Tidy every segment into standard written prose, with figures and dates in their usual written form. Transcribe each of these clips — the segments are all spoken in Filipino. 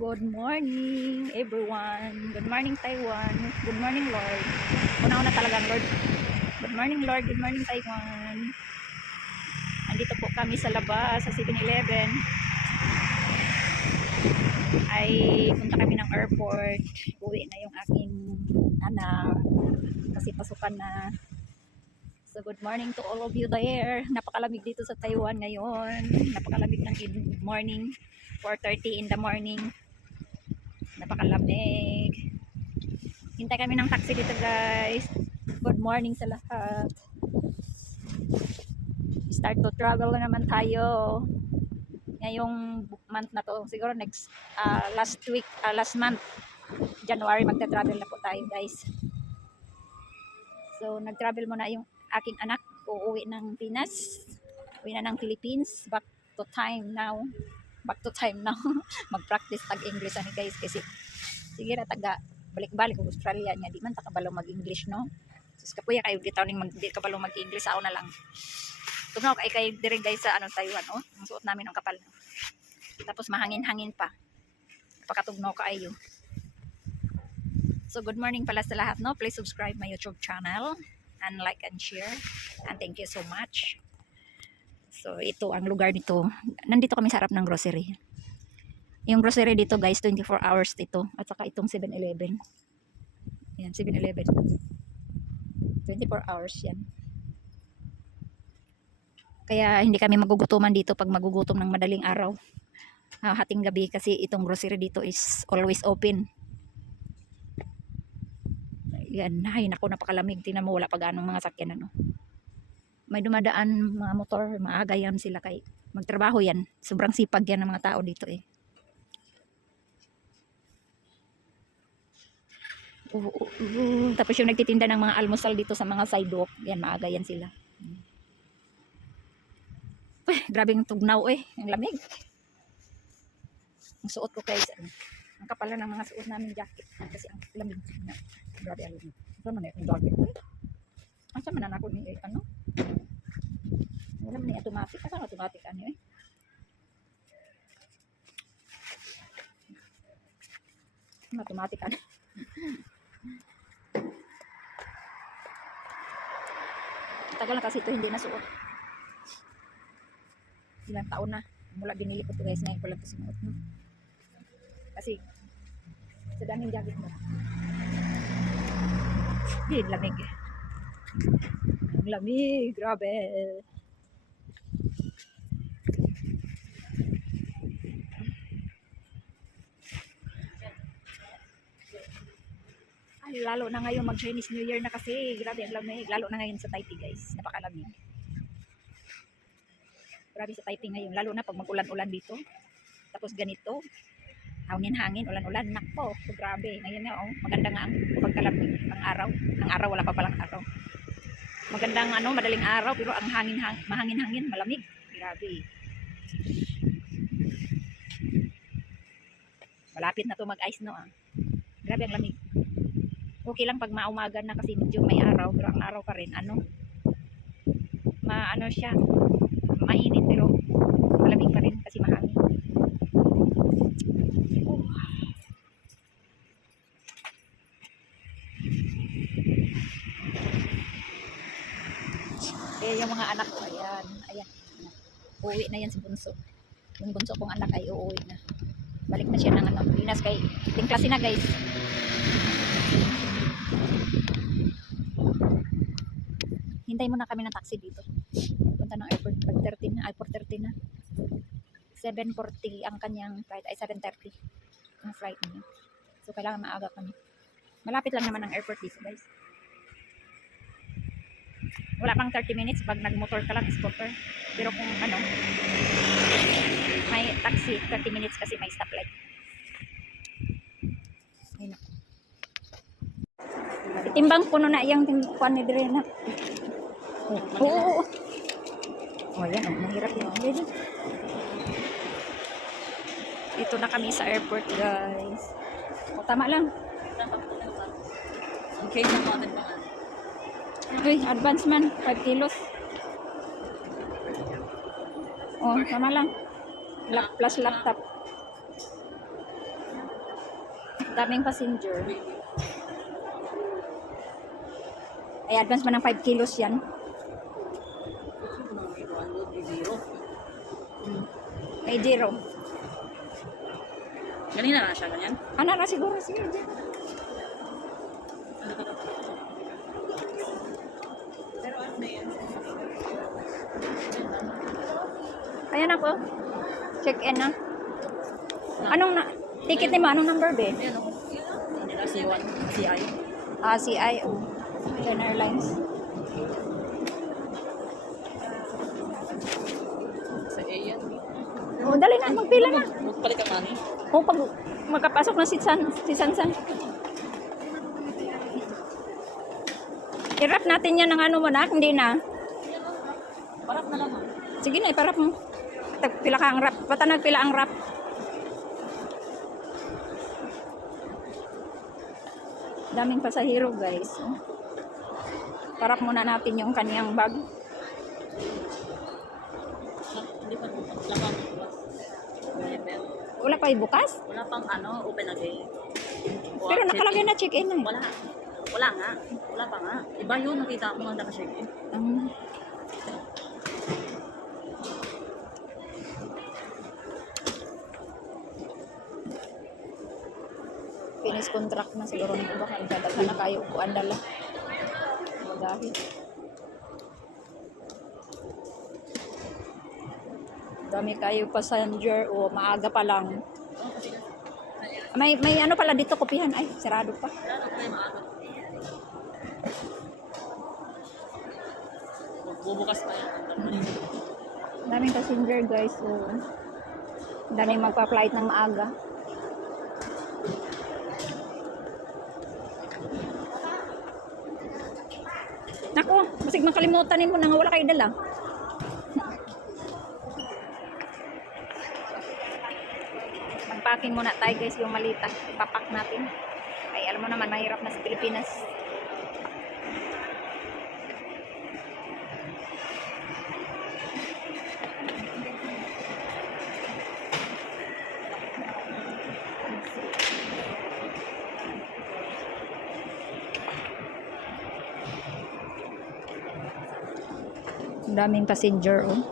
Good morning, everyone. Good morning, Taiwan. Good morning, Lord. Una-una talagang Lord. Good morning, Lord. Good morning, Taiwan. Andito po kami sa labas, sa 7-Eleven. Ay, punta kami ng airport. Uwi na yung aking anak. Kasi pasukan na. So, good morning to all of you there. Napakalamig dito sa Taiwan ngayon. Napakalamig ng morning. 4:30 in the morning. Napakalamig. Hintay kami ng taxi dito, guys. Good morning sa lahat. Start to travel na naman tayo. Ngayong month na to, siguro next last month, January, magta-travel na po tayo, guys. So, nag-travel muna yung aking anak. Uuwi ng Pinas. Uwi na ng Philippines. Back to time now. Mag-practice tag-English ani, guys, kasi sige ra taga balik-balik ko Australia niya, di man takabalo mag-English, no? Sus kapuya kayo gitaw ning di kabalo mag-English, ako na lang. Tugnaw kay dire, guys, sa Taiwan, oh. Ang suot namin ang kapal. Tapos mahangin-hangin pa. Pakatugnaw kaayo. So, good morning pala sa lahat, no? Please subscribe my YouTube channel and like and share. And thank you so much. So, ito ang lugar nito. Nandito kami sa harap ng grocery. Yung grocery dito, guys, 24 hours dito. At saka itong 7-Eleven. Yan, 7-Eleven. 24 hours yan. Kaya hindi kami magugutuman dito pag magugutom ng madaling araw. Hating gabi, kasi itong grocery dito is always open. Yan, ay naku, napakalamig. Tingnan mo, wala pa ganong mga sakyan, ano. May dumadaan mga motor, maaga yan sila kay magtrabaho yan. Sobrang sipag yan ng mga tao dito, eh. Tapos yung nagtitinda ng mga almusal dito sa mga sidewalk, yan, maaga yan sila. Grabe yung tugnaw, eh. Ang lamig. Ang suot ko, guys, ang kapala ng mga suot namin jacket. Kasi ang lamig. Grabe ang lamig. Ito naman yung jacket, eh. Ang sama na ako ni, ano? Wala man yung automatic. Kasama automatic, ano, eh. Automatic, ano. Tagal na kasi ito hindi nasuot. Ilang taon na. Mula binili ko ito, guys. Ngayon ko lang ito sinuot, no? Kasi sa daming jacket mo. Hindi, lamig. Ang lamig. Grabe. Ay, lalo na ngayon mag-Chinese New Year na kasi. Grabe ang lamig. Lalo na ngayon sa Taipei, guys. Napakalamig. Grabe sa Taipei ngayon. Lalo na pag mag-ulan-ulan dito. Tapos ganito. Hangin-hangin, ulan-ulan. Nakpo. So, grabe. Ngayon nga, oh, maganda nga ang pagkalamig. Ang araw. Ang araw, wala pa palang araw. Magandang madaling araw. Pero ang mahangin-hangin, malamig. Grabe. Malapit na to mag-ice, no? Grabe ang lamig. Okay lang pag maumaga na kasi medyo may araw, pero ang araw pa rin siya, mainit pero malamig pa rin kasi mahangin. Yung mga anak ko, ayan, uuwi na yan si Bunso. Yung bunso kong anak ay uuwi na. Balik na siya ng Pinas kay klase na, guys. Hintay muna kami ng taxi dito. Punta ng airport pag 13 na, 4:30 na. 7:40 ang kanyang flight, ay 7:30 ang flight niya. So kailangan maaga kami. Malapit lang naman ang airport dito, guys. Wala pang 30 minutes pag nagmotor ka lang, scooter. Pero kung may taxi, 30 minutes kasi may stoplight. Ayun. Itimbang puno na yung kuan ni dire na. Oo. Oh, yan, mahirap yun. Dito na kami sa airport, guys. O, tama lang. Okay, naman pa. Uy, advance man. 5 kilos. O, tama lang. Plus laptop. Daming passenger. Ay, advance man ng 5 kilos yan. Ay, zero. Ganina na siya, ganyan. Ano na siguro? Sige, zero. Ayan ako. Check in na. Anong na? Ticket ni mo? Anong number ba? Ayan o. Nila C1, CI. CI. China Airlines. Sa A yan. Oh, dali na. Magpila na. Magpalit ka money. Oh, pag magkapasok na si Sansan. I-wrap natin yan ng ano mo na. Hindi na. Parap na lang. Sige na, iparap mo. Pila ka ang wrap. Patanag pila ang wrap. Daming pasahero, guys. Parap muna natin yung kaniyang bag. Hindi pa lamang bukas. Wala pa bukas? Wala pang ano, open na gate. Pero nakalagay na check-in na. Wala. Wala nga. Wala pa nga. Iba yun, nakita mo nga naka-check-in. Finish contract na siguro nito baka dadaghan na kayo ko andala. Dahil dami kayo passenger o maaga pa lang. May ano pala dito kopihan ay sarado pa. Wala na kayo maaga. Bubukas pa yan. Daming passenger guys. So, daming magpa-flight ng maaga. Nako, masig makalimutan mo na nga wala kayo dala. Mag-packing muna tayo guys yung malita. Ipapak natin. Ay, alam mo naman, mahirap na sa Pilipinas. Ang daming passenger, oh.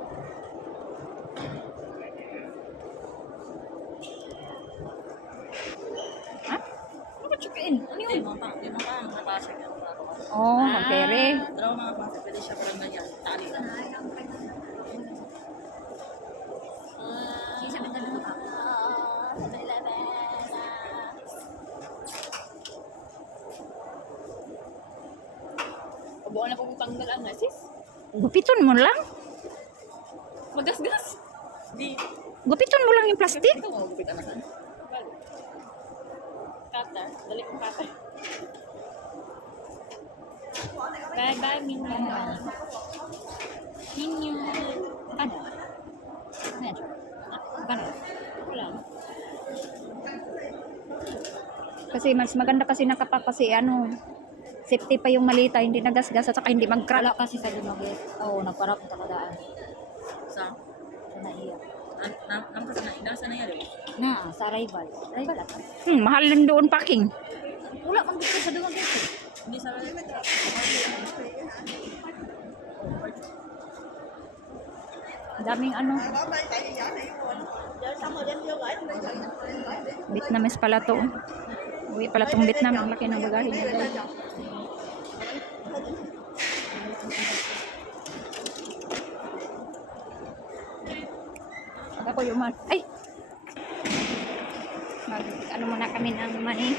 Ha? Ano check-in? Ano yun? Yung mga nakapasok yan. Oh, magpere. Dalawa mga pasok. Pwede siya parang ganyan. Tali lang. Pabuan na po panggal ang sis. Gupiton mo lang. Magasgas. Di. Gupiton mo lang yung plastic. Ito mo gupit anakan. Cutter. Dali kong cutter. Bye-bye, Minyo. Minyo. Ano? Medyo. Ano? Wala. Kasi mas maganda kasi nakapak kasi ano, safety pa yung malita, hindi nagasgas at saka hindi mag-crack. Wala kasi sa ginagit. Oo, nagparap ng takadaan. Sa? Sa naiya. Nasa na yan. Na, sa arrival. Arrival ata. Mahal lang doon packing. Wala kang gusto sa dumag ito. Hindi sa Daming ano. Vietnamese pala to. Uwi pala tong Vietnam. Ang laki ng bagahe niya guys. Ako yung ay! Ano muna kami ng money.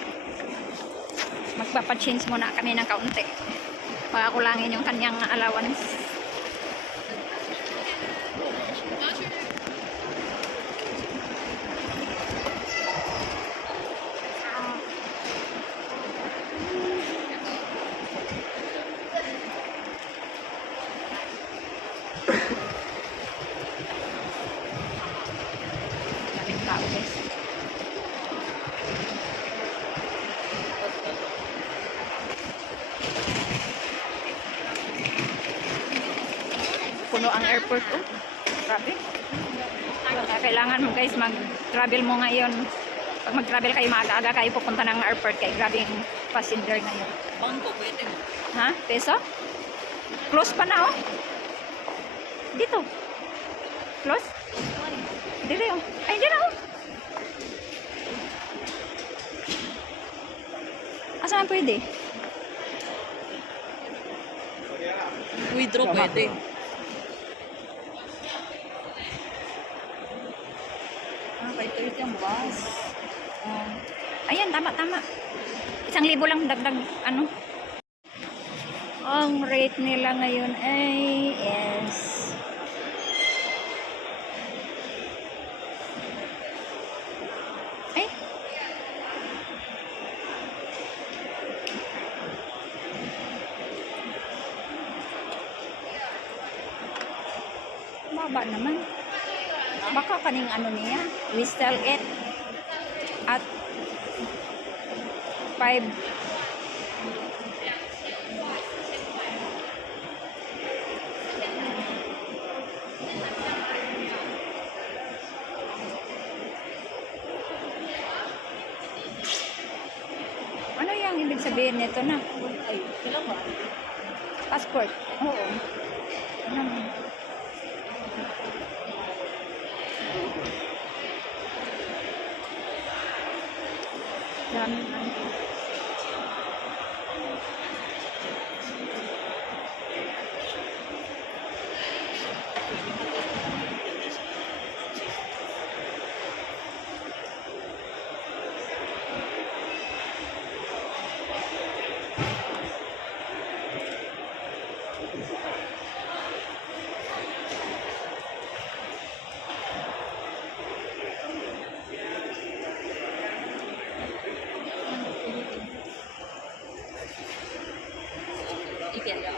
Magpapa-change muna kami ng kaunti. Pakakulangin yung kanyang allowance. Daming tao guys. Puno ang airport, oh. Grabe. Kaya kailangan mo guys mag-travel mo ngayon Pag mag-travel kayo, maaga-aga kayo pupunta ng airport kayo. Grabe yung passenger ngayon. Bangko, pwede. Ha? Peso? Close pa na, oh. Dito. Close? Dito yun. Ay, dito, oh. Asa man pwede? Withdraw pwede. Palit-ulit yung bus. Ayan, tama, tama. 1,000 lang dagdag, ano. Ang rate nila ngayon ay is ay baba naman. Baka kaning ano niya, we sell it at 5. Ano yung ibig sabihin nito na? Ay, kailan ba? Passport. Oo. Ano? Dami na. Ipian ka.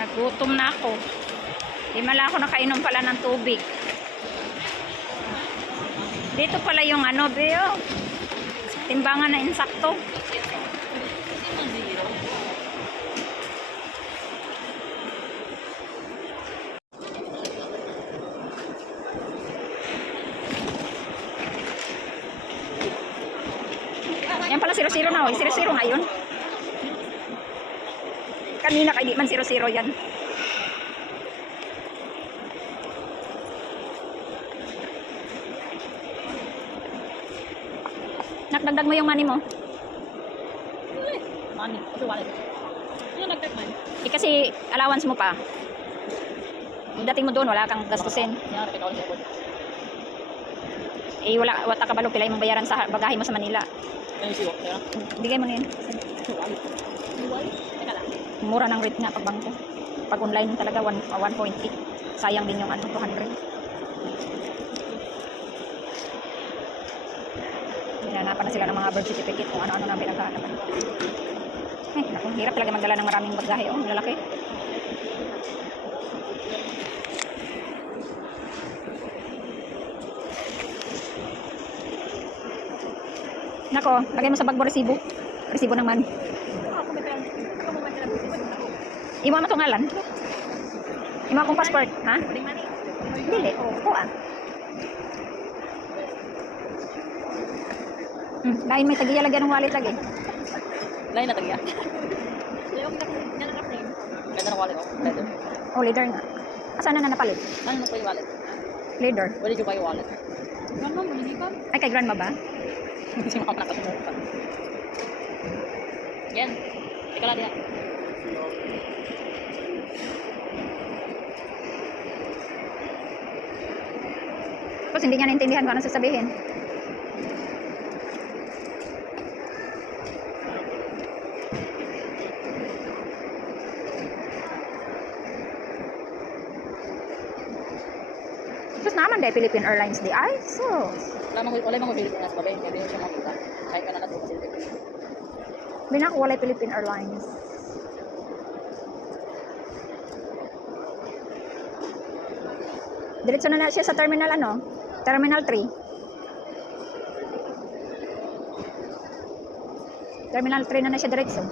Nagutom na ako. Di mala ako nakainom pala ng tubig. Dito pala yung ano, Beo. Timbangan na insakto. Yan pala 0-0 na, oh. 0-0 ngayon. Kanina kay di man 0-0 yan. Nakdagdag mo yung money mo. Money. Kasi wallet. Ano nagtag man? Eh kasi allowance mo pa. Dating mo doon, wala kang gastusin. Yan, nakita ko sa airport. Eh wala ka kabalo pila imong bayaran sa bagahe mo sa Manila. Ano yung sigo? Kaya? Bigay mo na yun. Wallet. Wallet? Teka lang. Mura ng rate nga pag bangko. Pag online talaga 1.8. Sayang din yung ano 200. Hinanapan na sila ng mga birth certificate kung ano-ano na pinaghahanap. Ay, naku, hirap talaga magdala ng maraming bagahe. Oh, lalaki. Nako, lagay mo sa bag mo resibo. Resibo ng money. Imo mo itong ngalan? Imo akong passport, ha? Dili, kuha. Lain may tagiya lagyan ng wallet lagi. Lain na tagya. Ganda ng wallet, oh. Leather. Oh, leader nga. Asan na napalit? Ano po yung wallet? Leader. Where did you buy your wallet? Grandma, malili pa? Ay, kay grandma ba? Hindi siya makapanakat mo. Yan. Teka lang diha. Tapos hindi niya naintindihan kung ano sasabihin. Sus naman dahil Philippine Airlines di ay. So, Wala mang Pilipinas pa ba? Hindi siya makita. Kahit ka na nato kasi. binak walay Philippine Airlines. Diretso na siya sa terminal ano? Terminal 3. Terminal 3 na siya diretso.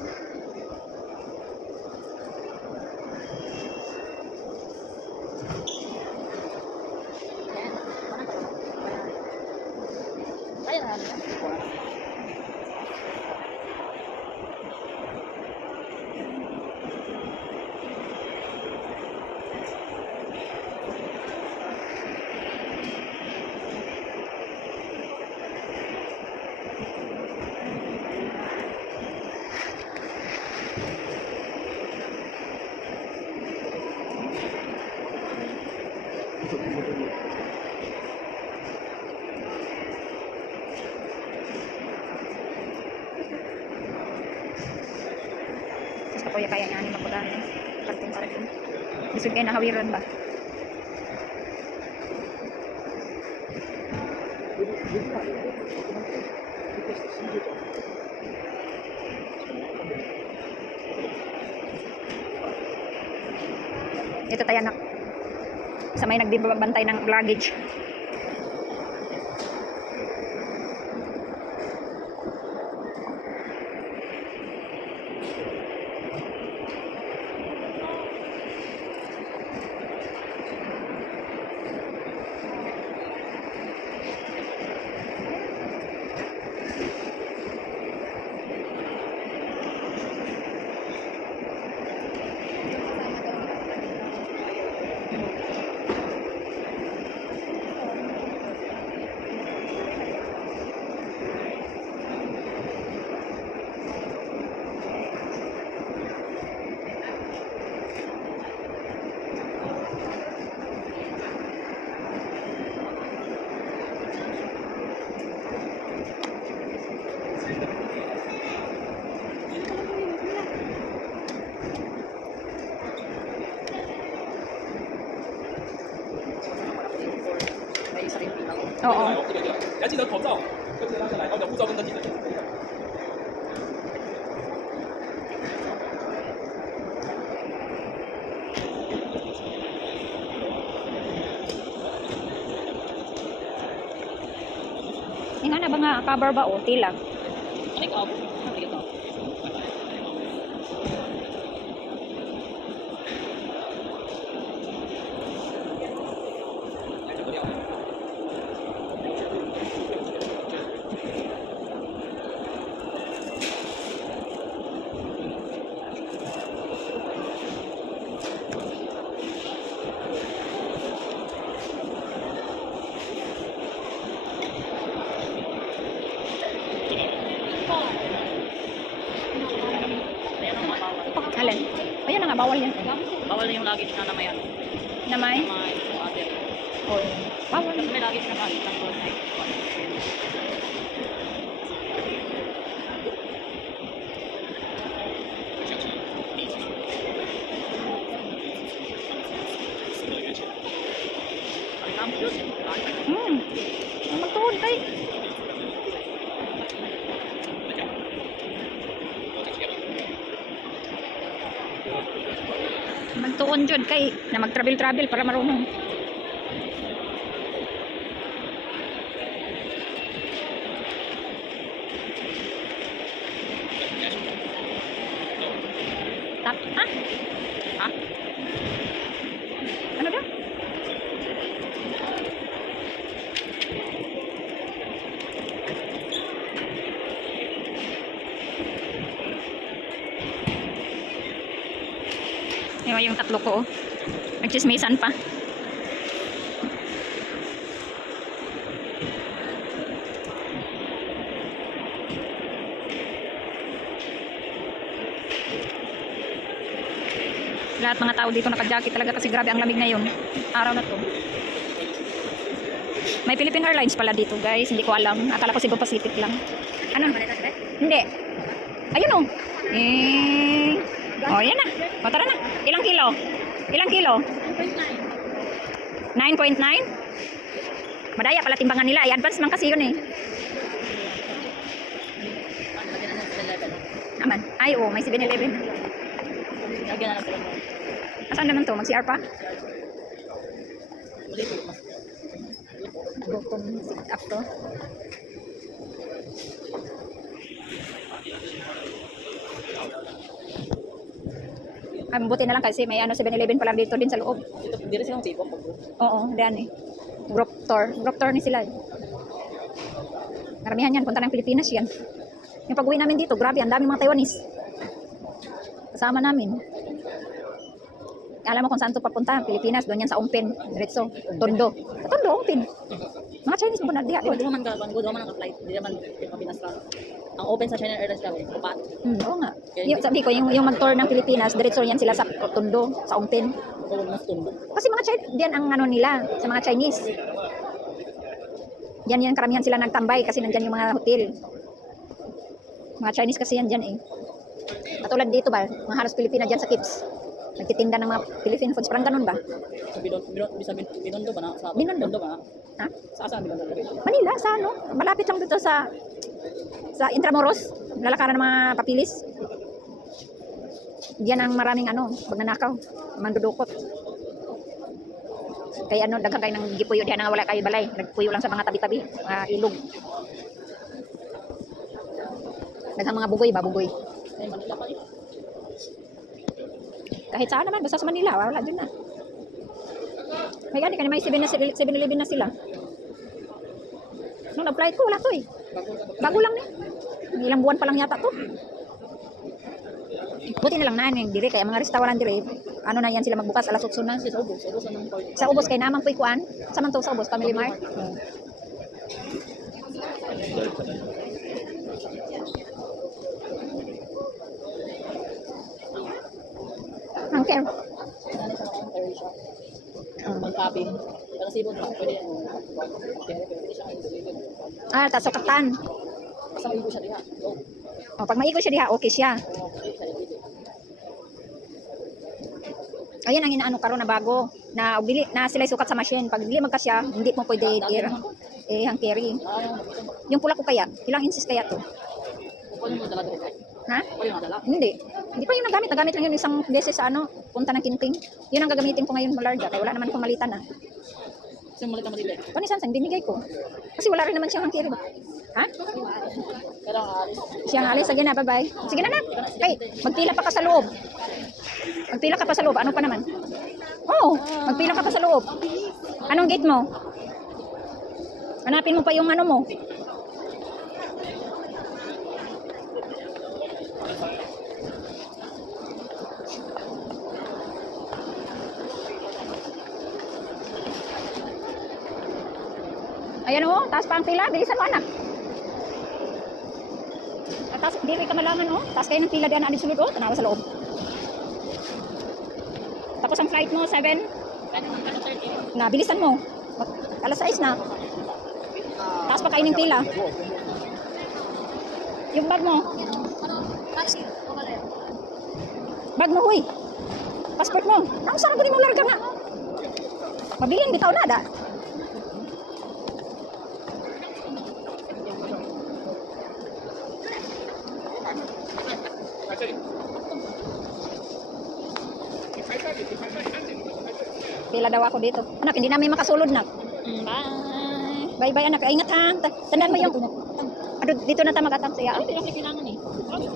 Tapos ako kaya niya ni magpagano. Karton. Gusto kayo nahawiran ba? Ito tayo anak. Sa may nagbibantay ng luggage. Oo. 对对对，你还记得口罩跟着他下来，你的护照跟登记证。 Nga na ba nga cover ba o tila? Ano ikaw? Ano ikaw? Alin? Ayun na nga, bawal yan. Bawal na yung luggage na naman yan. Na may? May other. Oh, bawal. Kasi may luggage na kasi. Magtuhod kay. Magtuon jud kay na mag-travel para marunong. Ha? Ha? Ano daw? Yung tatlo ko, nagchismisan pa. Lahat mga tao dito naka-jacket talaga kasi grabe ang lamig ngayon. Araw na to. May Philippine Airlines pala dito guys, hindi ko alam. Akala ko Cebu Pacific lang. Ano? Hindi. Ayun o. Oh, yan na. O, tara na. Ilang kilo? Ilang kilo? 9.9? Madaya pala timbangan nila. I-advance man kasi yun eh. Aman. Ay, oo. May 7-Eleven. Lagyan na lang sila. Asan naman to? Mag-CR pa? Ulit. itong sit up to. Ay, mabuti na lang kasi may ano 7-Eleven pala dito din sa loob. Dito, dito silang tipo. Oo, diyan eh. Group tour ni sila. Maramihan yan, punta ng Pilipinas yan. Yung pag-uwi namin dito, grabe, ang daming mga Taiwanese. Kasama namin. Alam mo kung saan ito papunta? Pilipinas, doon yan sa Ongpin. Diretso, Tondo. Sa Tondo, Ongpin. Mga Chinese mo na diya. Di ba man ka, di ba man naka-flight? Di naman Pilipinas lang. Ang open sa China Airlines kami, kupat. Oo nga. Sabi ko, yung mag-tour ng Pilipinas, diretso yan sila sa Tondo, sa Ongpin. Huwag mas tundo. Kasi mga Chinese, diyan ang ano nila, sa mga Chinese. Yan karamihan sila nagtambay kasi nandyan yung mga hotel. Mga Chinese kasi yan dyan eh. Katulad dito ba, mga halos Pilipina dyan sa Kips. Nagtitinda ng mga Philippine foods, parang ganun ba? Sa Binondo ba na? Sa Binondo. Binondo ba na? Ha? Saan Binondo? Manila, sa ano? Malapit lang dito sa Intramuros, lalakaran ng mga papilis. Diyan ang maraming ano, magnanakaw, mandudukot. Kaya ano, daghang kayo ng gipuyo diyan nga wala kayo balay. Nagpuyo lang sa mga tabi-tabi, mga ilog. Daghang mga bugoy ba, bugoy. Eh, Manila pa eh. Kahit saan naman, basta sa Manila, wala din na. May gani, may 7-Eleven na sila. Nung nag-flight ko, wala to eh. Bago lang eh. Ilang buwan pa lang yata to. Buti na lang na yung dire, kaya mga restaurant dire, ano na yan sila magbukas, alas 8 na. Sa Ubos. Ubos na ng party. Sa Ubos, kay namang puikuan. Saman to sa Ubos, Family Mart. Ang care. Ano sa mga ferry shop? Mag-capping. Pero sibot ba? Pwede yan. Pwede siya kayo delivered. Tas sukatan. Basta maigo siya diha. O, pag maigo siya diha, okay siya. Ayan ang inaano karon na bago na bili na sila sukat sa machine. Pag dili magkasya, hindi mo pwede hang carry. Yung pula ko kaya, ilang inches kaya to? Pwede mo dala direct. Ha? Pwede mo dala. Hindi. Hindi pa yung nagamit. Nagamit lang yun isang beses sa ano, punta ng Kinting. Yun ang gagamitin ko ngayon malarga. Kaya wala naman kong malitan na. Kasi malit na matili. Panisan, binigay ko. Kasi wala rin naman siyang hangkiri ba? Ha? Pero ang alis. Siyang alis. Sige na, bye-bye. Sige na na. Hey, magpila pa ka sa loob. Magpila ka pa sa loob. Ano pa naman? Oo, magpila ka pa sa loob. Anong gate mo? Hanapin mo pa yung ano mo. Ayan o, taas pa ang pila. Bilisan mo anak. Taas, dili ka malangan o. Taas kayo ng pila diyan na sulod o. Tanawa sa loob. Tapos ang flight mo, 7. Na, bilisan mo. Alas 6 na. Taas pa kayo ng pila. Yung bag mo. Bag mo, huy. Passport mo. Ang sarap mo larga nga. Mabiling, bitaw na da. Pila daw ako dito. Anak, hindi namin makasulod na. Bye. Bye-bye anak. Ingat ha. Tandaan mo yung... Dito na tayo mag-atang siya. Hindi kasi kailangan eh.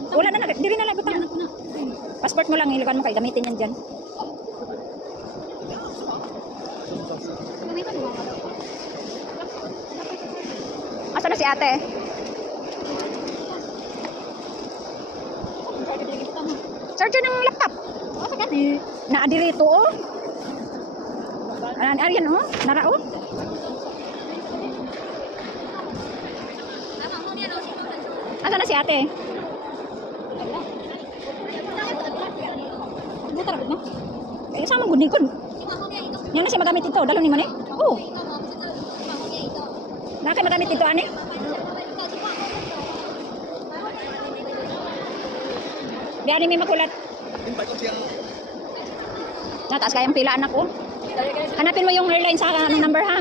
Wala na, diri na lang utang. Passport mo lang, ilikan mo kay gamitin yan dyan. Asa na si ate? Charger ng laptop. Naadiri ito oh. Ariyan oh, nara oh. Asa na si ate? Butar mo. Eh sama gud ni kun. Yan na siya magamit ito, dalo ni man eh. Oh. Na kay magamit ito ani? Diyan may makulat. Nataas kayang pila anak ko. Hanapin mo yung airline sa anong number ha.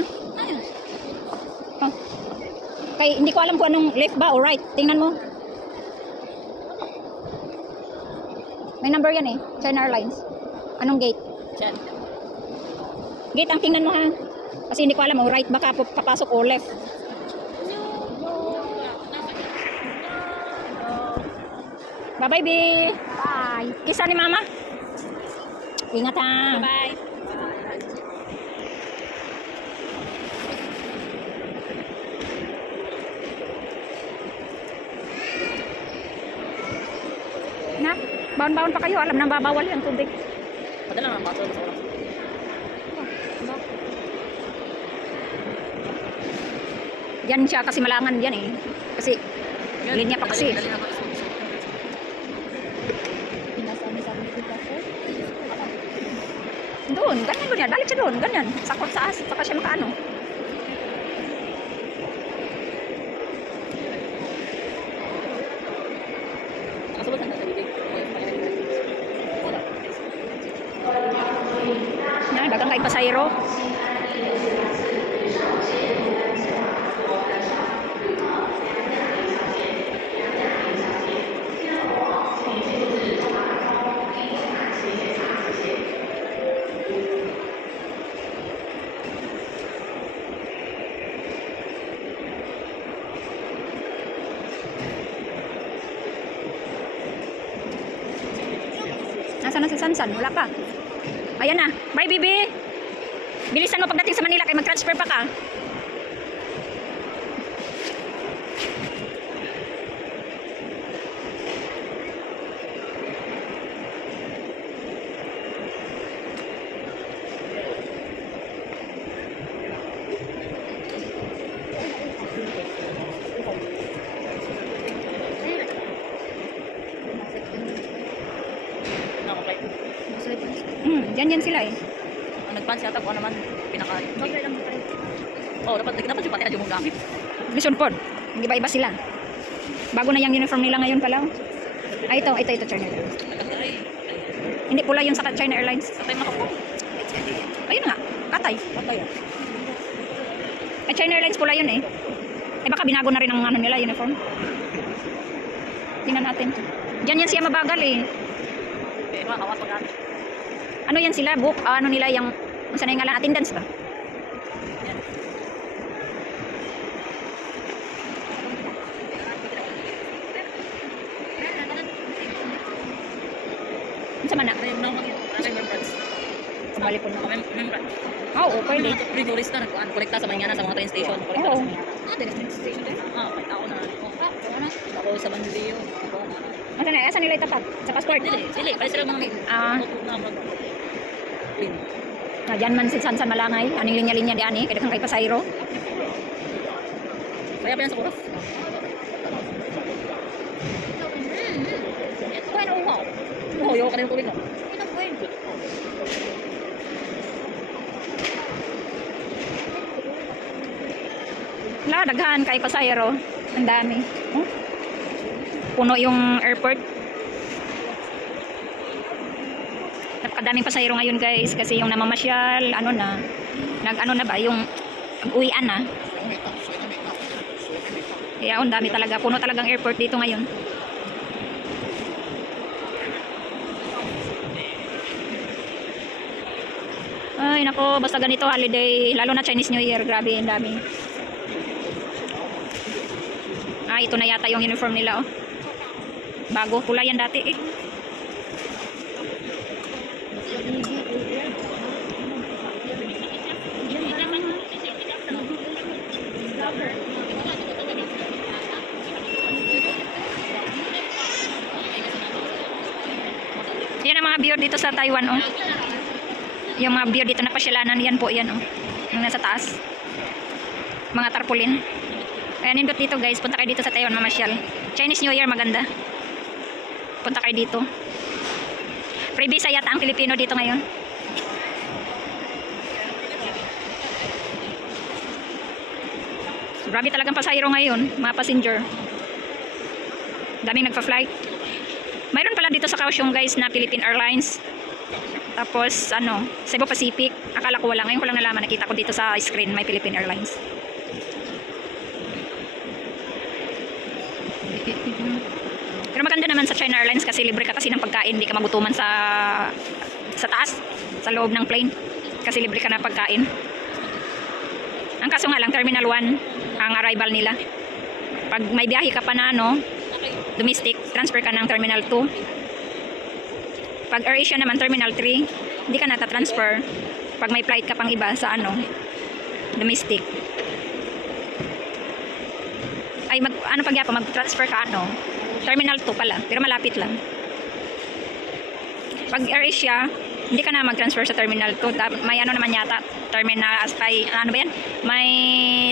Oh. Kay hindi ko alam kung anong left ba or right. Tingnan mo. May number yan eh. China Airlines. Anong gate? Chat. Gate ang tingnan mo ha. Kasi hindi ko alam, right ba papasok o left. Bye-bye, B. Bye. Kisa ni Mama. Ingat ha. Bye. Na, baon-baon pa kayo. Alam nang babawal yung tubig. Padala naman baso sa oras. Yan siya kasi malangan yan eh. Kasi linya pa kasi. Doon, ganyan. Balik siya doon, ganyan. Sakot sa as, baka siya makaano. Nakasubot na sa bibig. Yan, dagang kay pasayro. Nasaan na si Sansan? Wala pa. Ayan na. Bye, Bibi. Bilisan mo pagdating sa Manila kay mag-transfer pa ka. Yan sila eh. Nag-punch yata kung ano naman pinaka. Oh, dapat yung pati yung gamit. Listen po. Iba-iba sila. Bago na yung uniform nila ngayon pala. Ay, ito China Airlines. Hindi pula yun sa China Airlines. Sa time ako. Ayun nga. Katay. Patay. Ay, China Airlines pula yun eh. Eh baka binago na rin ang ano nila, uniform. Tingnan natin. Diyan yan siya mabagal eh. Eh, makawas pa gamit. Ano yan sila? Book? Ano nila yung saan nga lang? Attendance ba? Sa mana? Bali po na. Oo, pwede. Free tourist na nagkuhan-kolekta sa Mañana sa mga train station. Oo. Train station din. May tao na. Ako sa Bandilio. Asan nila itapat? Sa passport? Dili. Pwede sila mga Diyan man si Sansan Malangay. Aning linya-linya diyan eh. Kaya kang kay pasayro. Kaya pa yan sa oras. Ito kayo na uhaw. Uhaw ka na yung tubig no? Wala, daghan kay pasayro. Ang dami. Oh. Puno yung airport. Napakadaming pasayro ngayon guys kasi yung namamasyal, ano na ba yung uwian na. Kaya ang dami talaga, puno talagang airport dito ngayon. Ay nako, basta ganito holiday, lalo na Chinese New Year, grabe ang dami. Ito na yata yung uniform nila oh. Bago, pula yan dati eh. Yan ang mga view dito sa Taiwan oh. Yung mga view dito na pasyalanan, yan po yan oh. Yung nasa taas. Mga tarpaulin. Kaya nindot dito guys, punta kayo dito sa Taiwan mamasyal. Chinese New Year maganda. Punta kayo dito. Free visa yata ang Pilipino dito ngayon. Grabe talagang pasahero ngayon, mga passenger. Daming nagpa-flight. Mayroon pala dito sa Kaohsiung guys na Philippine Airlines. Tapos ano, Cebu Pacific. Akala ko wala, ngayon ko lang nalaman, nakita ko dito sa screen may Philippine Airlines. Pero maganda naman sa China Airlines kasi libre ka kasi ng pagkain, hindi ka magutuman sa taas, sa loob ng plane kasi libre ka na pagkain. Ang kaso nga lang, Terminal 1 ang arrival nila. Pag may biyahe ka pa na ano, domestic, transfer ka ng Terminal 2. Pag AirAsia naman, Terminal 3, hindi ka nata-transfer. Pag may flight ka pang iba sa ano, domestic. Ay, ano pag yapa, mag-transfer ka ano, Terminal 2 pala, pero malapit lang. Pag AirAsia, hindi ka na mag-transfer sa Terminal 2. May ano naman yata, Terminal, ay, ano ba yan? May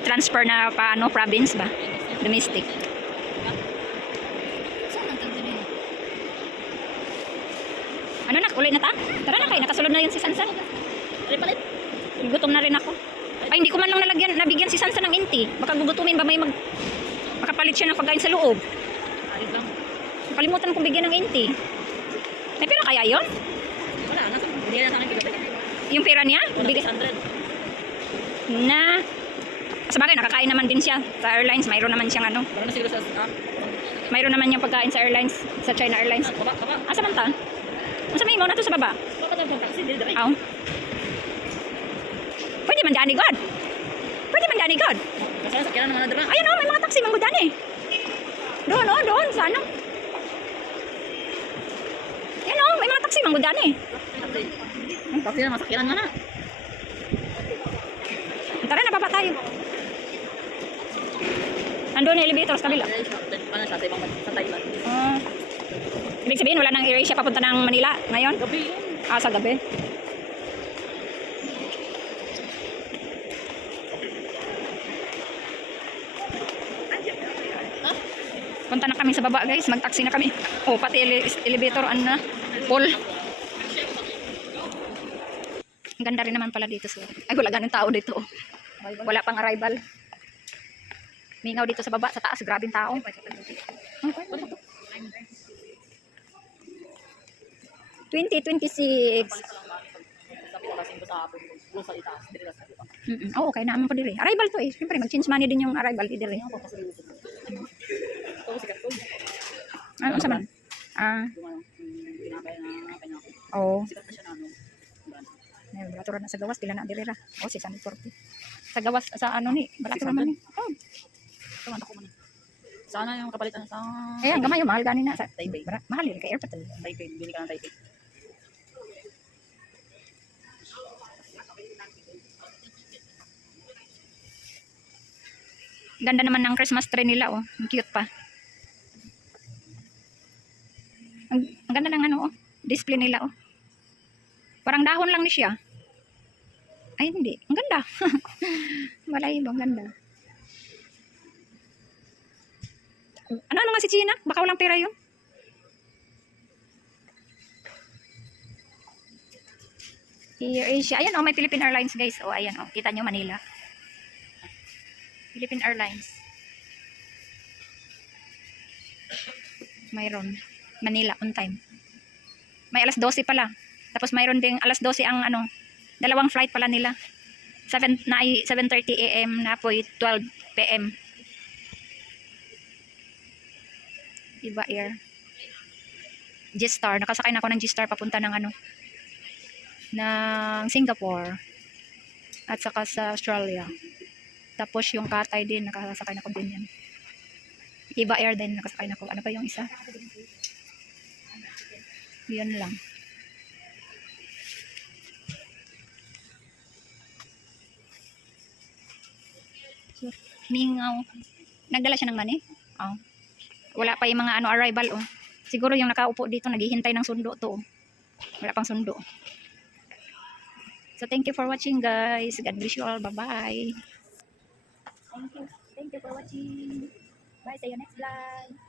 transfer na pa, ano, province ba? Domestic. Ano na, ulit na ta? Tara na kayo, nakasulod na yun si Sansan. Palit. Gutom na rin ako. Ay, hindi ko man lang nabigyan si Sansan ng inti. Baka gugutumin ba makapalit siya ng pagkain sa loob. Ayos lang. Nakalimutan kong bigyan ng inti. May pera kaya yon? Wala, nasa hindi na sa akin bigat. Yung pera niya? Bigay 100. na. Sa bagay, nakakain naman din siya sa airlines. Mayroon naman siyang ano. Parang na siguro sa Mayroon naman yung pagkain sa airlines. Sa China Airlines. baba. Asa man ta? Asa may mo na to sa baba? Baba na yung taxi, dili. Aw. Pwede man dani God. Pwede man dani God. Kasi sa kailan naman na dira. Ayun oh, may mga taxi man God dani. Doon oh, doon sa ano. Yan oh, may mga taxi man God dani. Ang taxi na masakyanan nga na. Tara na, baba tayo. Nandun na elevator sa kabila. Paano siya sa ibang sa Thailand? Ibig sabihin, wala nang AirAsia papunta ng Manila ngayon? Gabi. Sa gabi. Punta na kami sa baba guys, mag-taxi na kami. Oh, pati elevator, ano na, full. Ang ganda rin naman pala dito. Ay, wala ganun tao dito. Oh. Wala pang arrival. Mingaw dito sa baba, sa taas, grabing tao. 2026. Oo, okay naman po dire. Arrival to eh. Siyempre, mag-change money din yung arrival dire. Ano sa man? Oo. Balaturan na sa gawas, pila na dirira. O, 640. Sa gawas, sa ano ni, balaturan man ni. Oh. Sana yung kapalitan sa Eh, ang gamay, mahal gani na. Sa Taipei. Mahal yun, kay airport. Taipei, bili ka ng Taipei. Ganda naman ng Christmas tree nila, oh. Ang cute pa. Ang ganda ng ano, oh. Display nila, oh. Parang dahon lang ni siya. Ay, hindi. Ang ganda. Malay mo, ang ganda. Ano nga si Gina? Baka walang pera yun. AirAsia. Ayan, oh, may Philippine Airlines, guys. Oh, ayan, oh. Kita nyo, Manila. Philippine Airlines. Mayroon. Manila, on time. May alas 12 pala. Tapos mayroon ding alas 12 ang ano, dalawang flight pala nila. 7:30 AM na po 12 PM. Iba Air. G-Star. Nakasakay na ako ng G-Star papunta ng ano, ng Singapore. At saka sa Australia. Tapos yung Cathay din, nakasakay na ko din yan. Iba Air din, nakasakay na ko. Ano pa yung isa? Yun lang. Mingaw. Nagdala siya ng money? Oh. Wala pa yung mga ano arrival, oh. Siguro yung nakaupo dito, naghihintay ng sundo to. Oh. Wala pang sundo. So, thank you for watching, guys. God bless you all. Bye-bye. Thank you. Thank you for watching. Bye. See you next vlog.